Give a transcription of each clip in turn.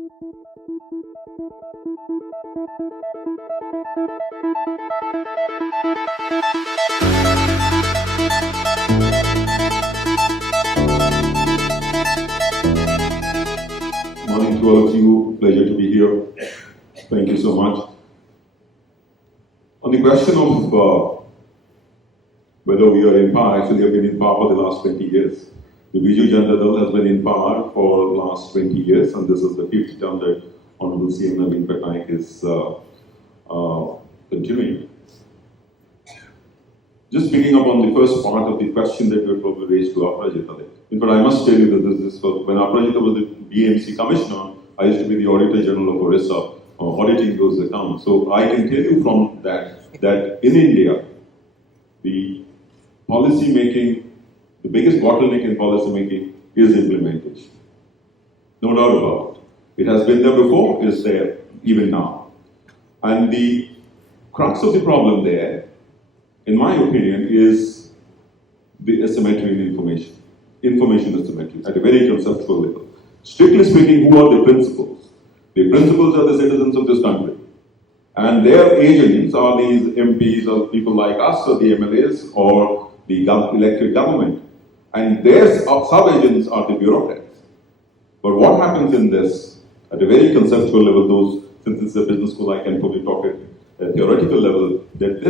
Morning to all of you. Pleasure to be here. Thank you so much. On the question of whether we are in power, actually have been in power for the last 20 years. The Biju Janata Dal has been in power for the last 20 years, and this is the 5th term that Honorable CM Naveen Patnaik is continuing. Just picking up on the first part of the question that you probably raised to Aparajita. In fact, I must tell you that this is when Aparajita was the BMC commissioner, I used to be the Auditor General of Orissa, auditing those accounts. So I can tell you from that in India, the policy making, the biggest bottleneck in policy making is implementation. No doubt about it. It has been there before, is there even now. And the crux of the problem there, in my opinion, is the asymmetry in information. Information asymmetry at a very conceptual level. Strictly speaking, who are the principals? The principals are the citizens of this country. And their agents are these MPs or people like us or the MLAs or the elected government. And their sub-agents are the bureaucrats. But what happens in this, at a very conceptual level, since it's a business school, I can probably talk at a theoretical level, that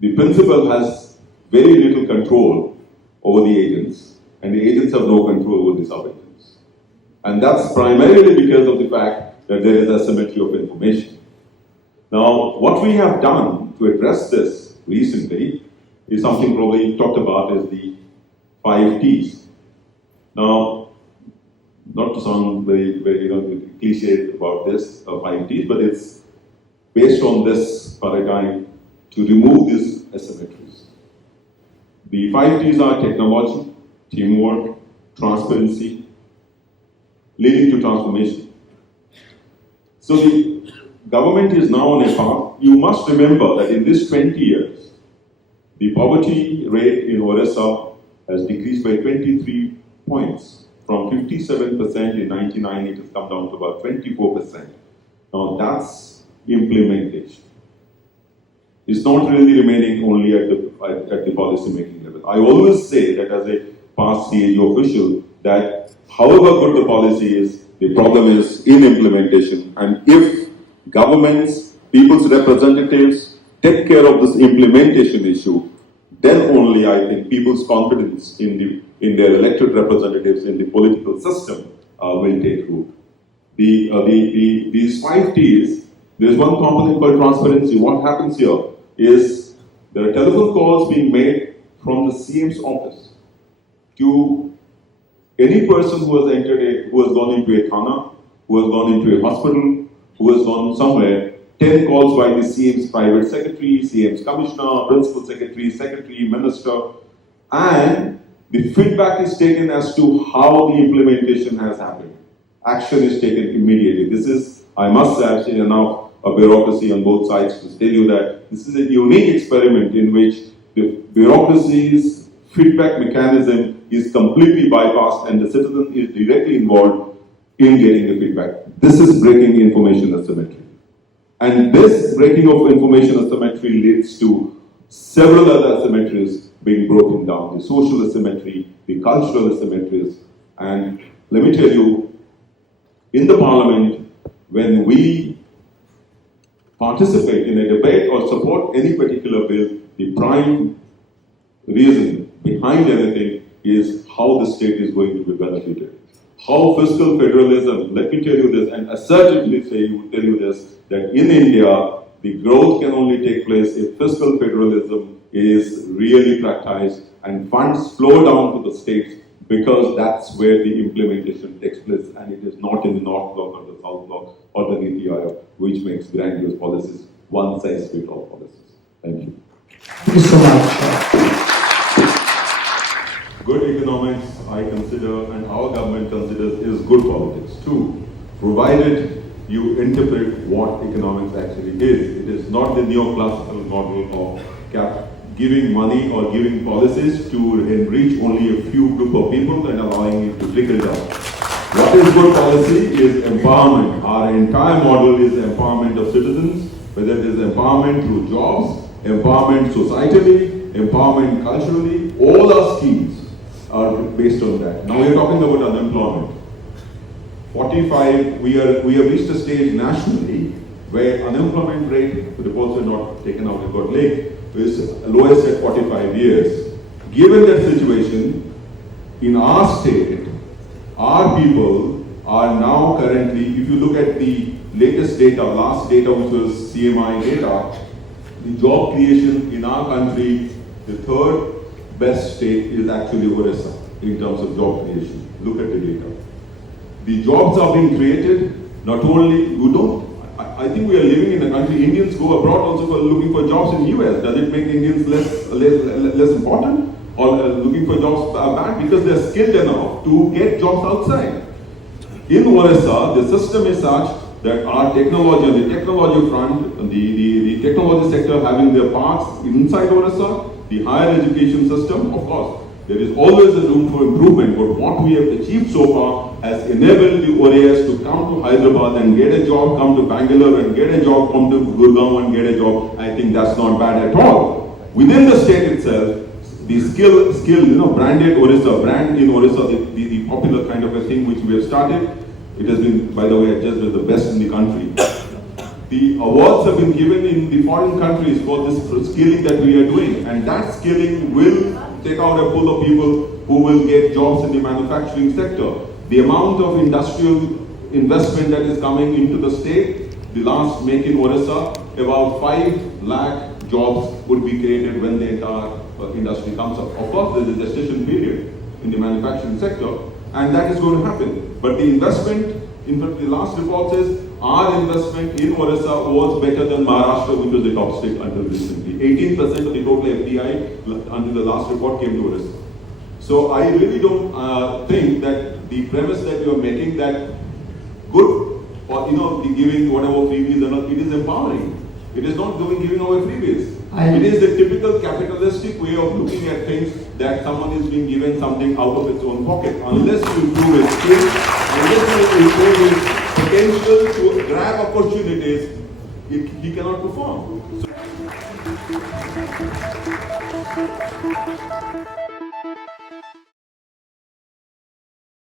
the principal has very little control over the agents, and the agents have no control over the sub-agents. And that's primarily because of the fact that there is asymmetry of information. Now, what we have done to address this recently is something probably talked about is the 5 T's. Now, not to sound very cliche about this, 5 T's, but it's based on this paradigm to remove these asymmetries. The 5 T's are technology, teamwork, transparency, leading to transformation. So the government is now on a path. You must remember that in this 20 years, the poverty rate in Orissa has decreased by 23 points. From 57% in 99, it has come down to about 24%. Now that's implementation. It's not really remaining only at the policy making level. I always say that as a past CAG official, that however good the policy is, the problem is in implementation. And if governments, people's representatives take care of this implementation issue, then only I think people's confidence in their elected representatives in the political system will take root. These 5 T's, there's one component called transparency. What happens here is there are telephone calls being made from the CM's office to any person who has gone into a thana, who has gone into a hospital, who has gone somewhere. 10 calls by the CM's private secretary, CM's commissioner, principal secretary, minister, and the feedback is taken as to how the implementation has happened. Action is taken immediately. This is, I must say, I've seen enough of bureaucracy on both sides to tell you that this is a unique experiment in which the bureaucracy's feedback mechanism is completely bypassed and the citizen is directly involved in getting the feedback. This is breaking information asymmetry. And this breaking of information asymmetry leads to several other asymmetries being broken down. The social asymmetry, the cultural asymmetries. And let me tell you, in the parliament, when we participate in a debate or support any particular bill, the prime reason behind anything is how the state is going to be benefited. How fiscal federalism, let me tell you this, and assertively tell you this, that in India, the growth can only take place if fiscal federalism is really practiced and funds flow down to the states, because that's where the implementation takes place, and it is not in the North Block or the South Block or the Niti Aayog, which makes grandiose policies, one-size-fits-all policies. Thank you. Thank you so much. Good economics, I consider, and our government considers, is good politics too, provided you interpret what economics actually is. It is not the neoclassical model of giving money or giving policies to enrich only a few group of people and allowing it to trickle down. What is good policy is empowerment. Our entire model is empowerment of citizens, whether it is empowerment through jobs, empowerment societally, empowerment culturally. All our schemes are based on that. Now we are talking about unemployment. 45, we have reached a stage nationally where unemployment rate, the reports were not taken out, it got late, is lowest at 45 years. Given that situation, in our state, our people are now currently, if you look at the latest data, last data which was CMI data, the job creation in our country, the third best state is actually Orissa in terms of job creation. Look at the data. The jobs are being created, not only, I think we are living in a country, Indians go abroad also for looking for jobs in US. Does it make Indians less important? Or looking for jobs bad? Because they are skilled enough to get jobs outside. In Orissa, the system is such that our technology, on the technology front, the technology sector having their parts inside Orissa, the higher education system, of course, there is always a room for improvement, but what we have achieved so far has enabled the OAS to come to Hyderabad and get a job, come to Bangalore and get a job, come to Gurgaon and get a job. I think that's not bad at all. Within the state itself, the skill, branded Orissa, brand in Orissa, the popular kind of a thing which we have started, it has been, by the way, judged as the best in the country. The awards have been given in the foreign countries for this skilling that we are doing, and that skilling will take out a pool of people who will get jobs in the manufacturing sector. The amount of industrial investment that is coming into the state, the last Make in Orissa, about 5 lakh jobs would be created when the entire industry comes up. Of course, there is a gestation period in the manufacturing sector, and that is going to happen. But the investment, in fact, the last report says our investment in Orissa was better than Maharashtra, which was the top state until recently. 18% of the total FDI until the last report came to Orissa. So I really don't think that the premise that you are making that good, or the giving whatever freebies and all, it is empowering. It is not giving away freebies. It is the typical capitalistic way of looking at things that someone is being given something out of its own pocket. Unless you improve its skills, unless you improve its potential to grab opportunities, he cannot perform. So